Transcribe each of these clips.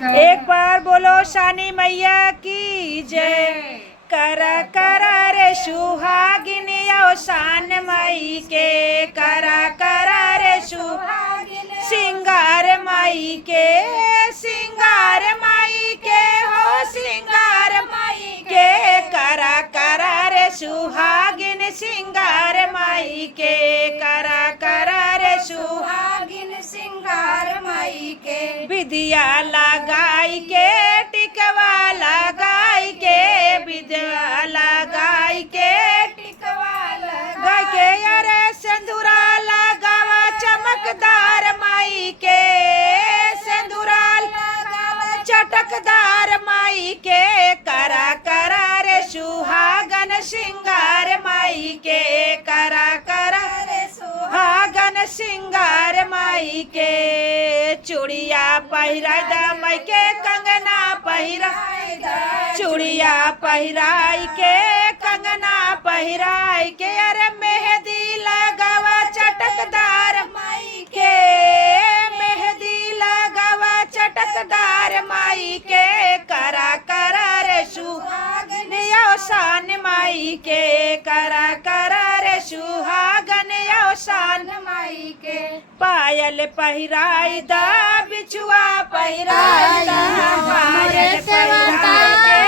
एक बार बोलो शानी मैया की जय। करा करा रे सुहागिन यो शान माई के, करा करा रे सुहागिन सिंगार माई के, सिंगार माई के हो सिंगार माई के, करा करा रे सुहागिन सिंगार माई के, करा करा रे सुहागिन सिंगार माई के। विद्या लगाई के टिकवा लगाई के, विद्या लगाई के टिकवा लगाई के, अरे सिंदूरा लगावा चमकदार माई के, सिंदूरा लगावा चटकदार माई के, करा करा रे सुहागन सिंगार माई के, करा करा रे सुहागन सिंगार माई के। चूड़िया पहिराई दा माई के, कंगना पहिराई दा, चूड़िया पहिराई के कंगना पहिराई के, अरे मेहंदी लगावा चटकदार माई के, मेहंदी लगावा चटकदार माई के, करा करा रे सुहागन यो शान माई के, करा करा रे सुहागन यो शान माई के। पायल पहिराई दा बिछुआ पहिराई दा, पायल पहिराई के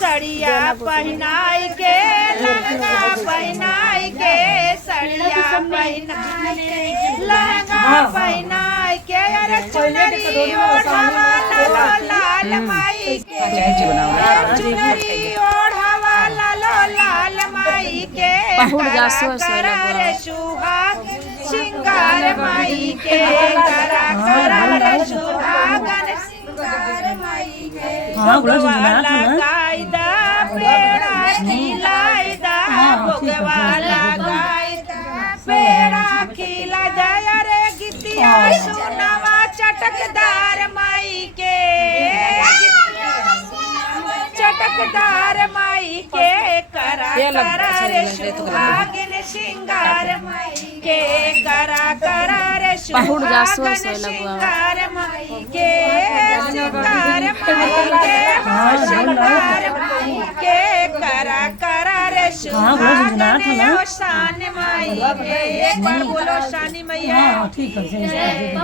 सड़िया पहनाई के, लहंगा पहनाई के, सड़िया पहनाई के, लहंगा पहनाई के, अरे चुनरी ओढ़ावा लालो लाल माई के, चुनरी ओढ़ावा लालो लाल माई के, करा करा रे सुहागन सिंगार माई के, करा करा रे सुहागन सिंगार माई के। भगवा लगाई दा पेड़ा खिलाई दा, भगवा लगाई दा पेड़ा खिला जाय, रे गीतिया सुनावा चटकदार माई के, चटकदार माई के, करा करा रे सुहागिन सिंगार माई के, करा करा रे सुहागन सिंगार माई के, सिंगार माई के हो सिंगार माई के, करा करा रे सुहागन यो शान माई के। एक बार बोलो शानी मैया।